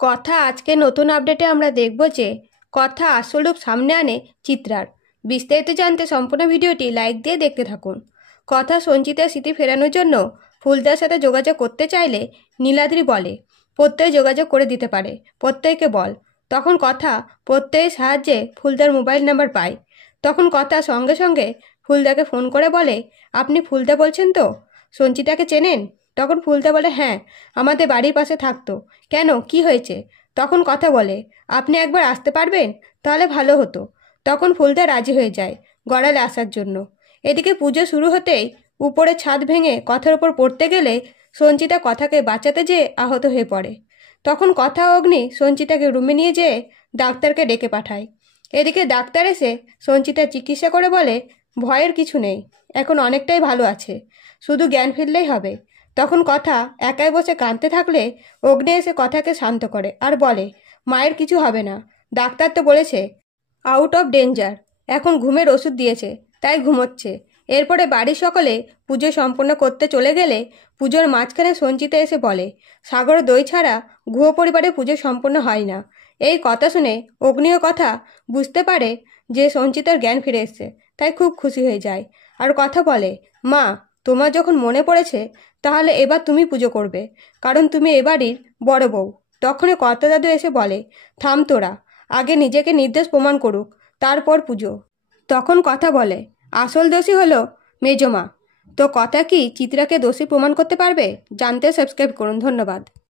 কথা আজকে নতুন আপডেটে আমরা দেখব যে কথা আসল রূপ সামনে আনে চিত্রার। বিস্তারিত জানতে সম্পূর্ণ ভিডিওটি লাইক দিয়ে দেখতে থাকুন। কথা সঞ্চিতার স্মৃতি ফেরানোর জন্য ফুলদার সাথে যোগাযোগ করতে চাইলে নীলাদ্রি বলে প্রত্যয় যোগাযোগ করে দিতে পারে, প্রত্যয়কে বল। তখন কথা প্রত্যয়ের সাহায্যে ফুলদার মোবাইল নাম্বার পায়। তখন কথা সঙ্গে সঙ্গে ফুলদাকে ফোন করে বলে, আপনি ফুলদা বলছেন তো? সঞ্চিতাকে চেনেন? তখন ফুলদা বলে, হ্যাঁ, আমাদের বাড়ির পাশে থাকতো। কেন, কি হয়েছে? তখন কথা বলে, আপনি একবার আসতে পারবেন? তাহলে ভালো হতো। তখন ফুলদা রাজি হয়ে যায় গড়ালে আসার জন্য। এদিকে পুজো শুরু হতেই উপরে ছাদ ভেঙে কথার ওপর পড়তে গেলে সঞ্চিতা কথাকে বাঁচাতে যেয়ে আহত হয়ে পড়ে। তখন কথা অগ্নি সঞ্চিতাকে রুমে নিয়ে যেয়ে ডাক্তারকে ডেকে পাঠায়। এদিকে ডাক্তার এসে সঞ্চিতার চিকিৎসা করে বলে, ভয়ের কিছু নেই, এখন অনেকটাই ভালো আছে, শুধু জ্ঞান ফিরলেই হবে। তখন কথা একাই বসে কাঁদতে থাকলে অগ্নি এসে কথাকে শান্ত করে আর বলে, মায়ের কিছু হবে না, ডাক্তার তো বলেছে আউট অফ ডেঞ্জার, এখন ঘুমের ওষুধ দিয়েছে, তাই ঘুমোচ্ছে। এরপরে বাড়ির সকলে পুজো সম্পন্ন করতে চলে গেলে পুজোর মাঝখানে সঞ্চিতা এসে বলে, সাগর দই ছাড়া গুহ পরিবারে পুজো সম্পন্ন হয় না। এই কথা শুনে অগ্নিও কথা বুঝতে পারে যে সঞ্চিতার জ্ঞান ফিরে এসছে, তাই খুব খুশি হয়ে যায় আর কথা বলে, মা, তোমার যখন মনে পড়েছে তাহলে এবার তুমি পুজো করবে, কারণ তুমি এবাড়ির বড় বউ। তখনই কর্তা দাদু এসে বলে, থাম তোরা, আগে নিজেকে নির্দোষ প্রমাণ করুক, তারপর পুজো। তখন কথা বলে, আসল দোষী হলো মেজমা। তো কথা কি চিত্রাকে দোষী প্রমাণ করতে পারবে? জানতে সাবস্ক্রাইব করুন। ধন্যবাদ।